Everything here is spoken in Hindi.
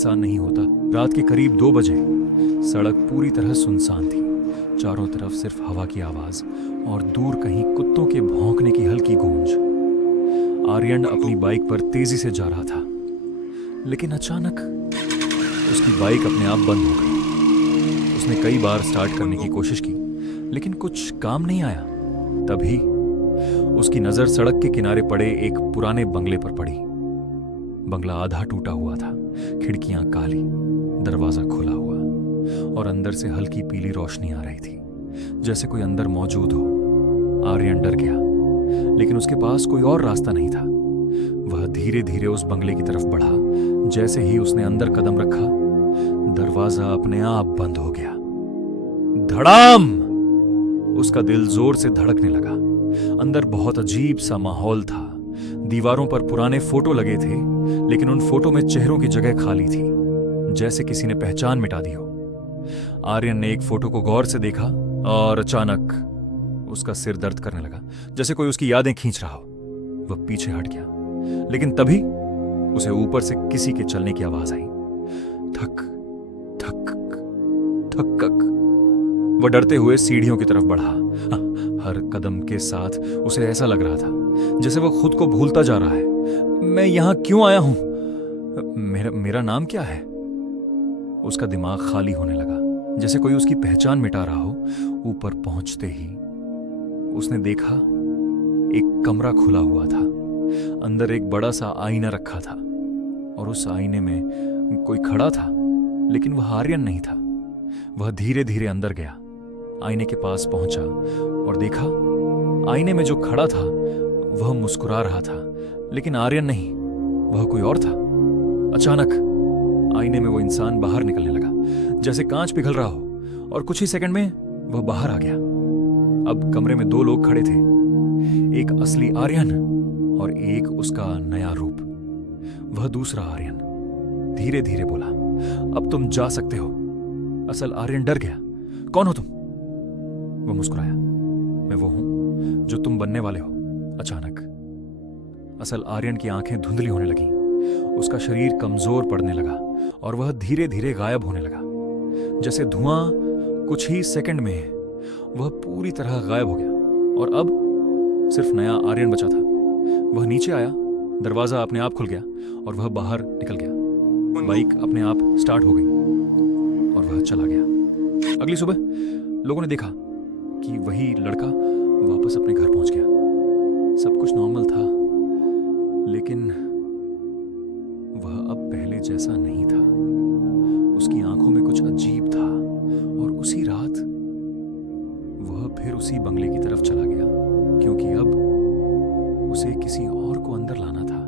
इंसान नहीं होता। रात के करीब 2 बजे सड़क पूरी तरह सुनसान थी। चारों तरफ सिर्फ हवा की आवाज और दूर कहीं कुत्तों के भौंकने की हल्की गूंज। आर्यन अपनी बाइक पर तेजी से जा रहा था, लेकिन अचानक उसकी बाइक अपने आप बंद हो गई। उसने कई बार स्टार्ट करने की कोशिश की, लेकिन कुछ काम नहीं आया। तभी उसकी नजर सड़क के किनारे पड़े एक पुराने बंगले पर पड़ी। बंगला आधा टूटा हुआ था, खिड़कियां काली, दरवाजा खुला हुआ और अंदर से हल्की पीली रोशनी आ रही थी, जैसे कोई अंदर मौजूद हो। आर्यन डर गया, लेकिन उसके पास कोई और रास्ता नहीं था। वह धीरे धीरे उस बंगले की तरफ बढ़ा। जैसे ही उसने अंदर कदम रखा, दरवाजा अपने आप बंद हो गया। धड़ाम! उसका दिल जोर से धड़कने लगा। अंदर बहुत अजीब सा माहौल था। दीवारों पर पुराने फोटो लगे थे, लेकिन उन फोटो में चेहरों की जगह खाली थी, जैसे किसी ने पहचान मिटा दी हो। आर्यन ने एक फोटो को गौर से देखा और अचानक उसका सिर दर्द करने लगा, जैसे कोई उसकी यादें खींच रहा हो। वह पीछे हट गया, लेकिन तभी उसे ऊपर से किसी के चलने की आवाज आई। थक थक थक थक। वह डरते हुए सीढ़ियों की तरफ बढ़ा। हर कदम के साथ उसे ऐसा लग रहा था जैसे वह खुद को भूलता जा रहा है। मैं यहां क्यों आया हूं? मेरा नाम क्या है? उसका दिमाग खाली होने लगा, जैसे कोई उसकी पहचान मिटा रहा हो। ऊपर पहुंचते ही उसने देखा एक कमरा खुला हुआ था। अंदर एक बड़ा सा आईना रखा था और उस आईने में कोई खड़ा था, लेकिन वह आर्यन नहीं था। वह धीरे धीरे अंदर गया, आईने के पास पहुंचा और देखा आईने में जो खड़ा था वह मुस्कुरा रहा था, लेकिन आर्यन नहीं, वह कोई और था। अचानक आईने में वो इंसान बाहर निकलने लगा, जैसे कांच पिघल रहा हो, और कुछ ही सेकंड में वह बाहर आ गया। अब कमरे में 2 लोग खड़े थे, एक असली आर्यन और एक उसका नया रूप। वह दूसरा आर्यन धीरे धीरे बोला, अब तुम जा सकते हो। असल आर्यन डर गया। कौन हो तुम? वह मुस्कुराया, मैं वो हूं जो तुम बनने वाले हो। अचानक असल आर्यन की आंखें धुंधली होने लगीं, उसका शरीर कमजोर पड़ने लगा और वह धीरे धीरे गायब होने लगा, जैसे धुआं। कुछ ही सेकंड में वह पूरी तरह गायब हो गया और अब सिर्फ नया आर्यन बचा था। वह नीचे आया, दरवाजा अपने आप खुल गया और वह बाहर निकल गया। बाइक अपने आप स्टार्ट हो गई और वह चला गया। अगली सुबह लोगों ने देखा कि वही लड़का वापस अपने घर पहुंच गया। सब कुछ नॉर्मल था, लेकिन वह अब पहले जैसा नहीं था। उसकी आंखों में कुछ अजीब था और उसी रात वह फिर उसी बंगले की तरफ चला गया, क्योंकि अब उसे किसी और को अंदर लाना था।